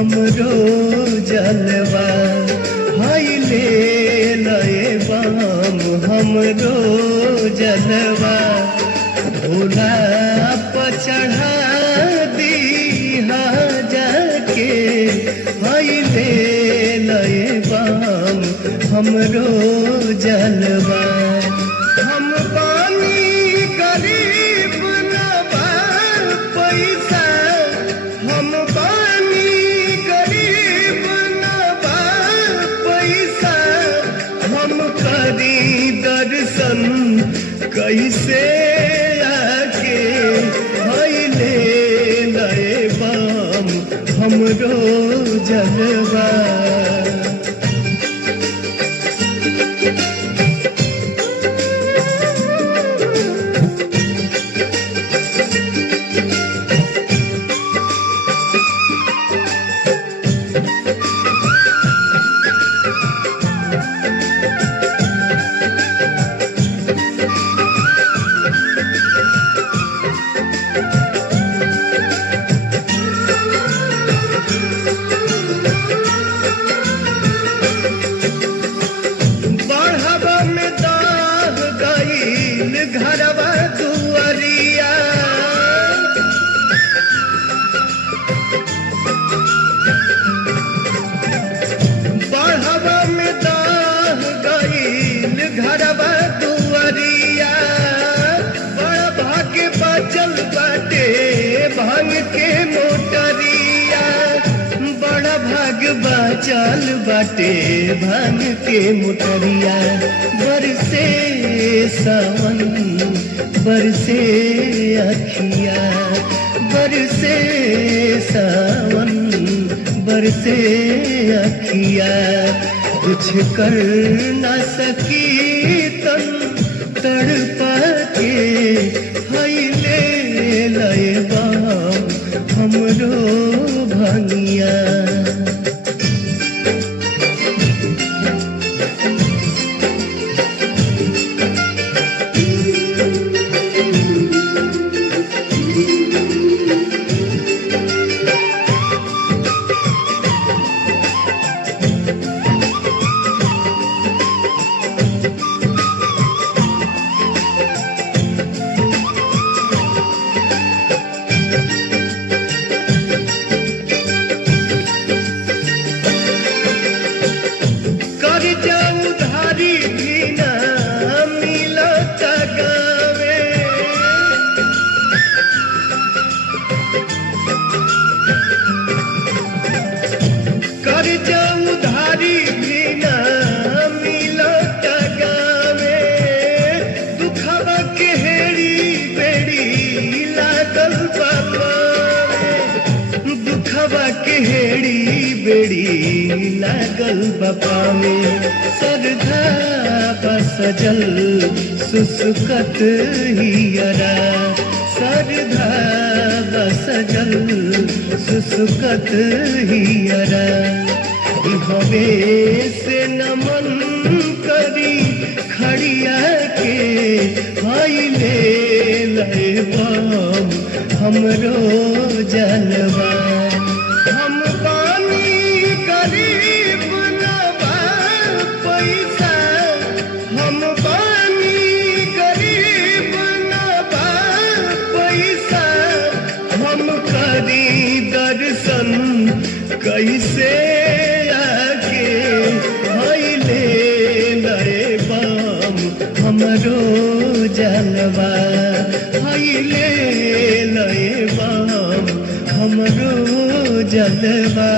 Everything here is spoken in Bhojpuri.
हमरो जलवा हाय ले लए बम हमरो जलवा भोला पर चढ़ा दीहा जाके हाय ले लए बम हमरो जलवा। हम पानी गरीब न बा पैसा हम पानी गरीब न बा पैसा हम करी दर्शन कैसे आके हाय ले लए बम हमरो जलवा। घरवा दुआरिया बढ़वा में दाह गईल घरवा दुआरिया बड़ा भाग्य बचल बाटे भांग के मोटरिया बड़ा भाग्य बचल बाटे भांग के मोटरिया। बरसे सावन बरसे अखिया बरसे सावन बरसे अखिया कुछ कर न सकी तन तड़पा के हाय ले लए बम हमरो भंगिया। उधारी भी ना मिलो टगावे दुखवा के हेड़ी बेड़ी लागल बाबा दुखवा के हेड़ी बेड़ी लागल बाबा में सरधा बसजल सुसुकत हियरा सरधा बसजल सुसुकत हियरा। हवे से नमन करी खड़िया के हाय ले लए बम हमरो जलवा। हम पानी गरीब न बा पैसा हम पानी गरीब न बा पैसा हम करी दर्शन कैसे हमरो जलवा हाय ले लए बम हमरो जलवा।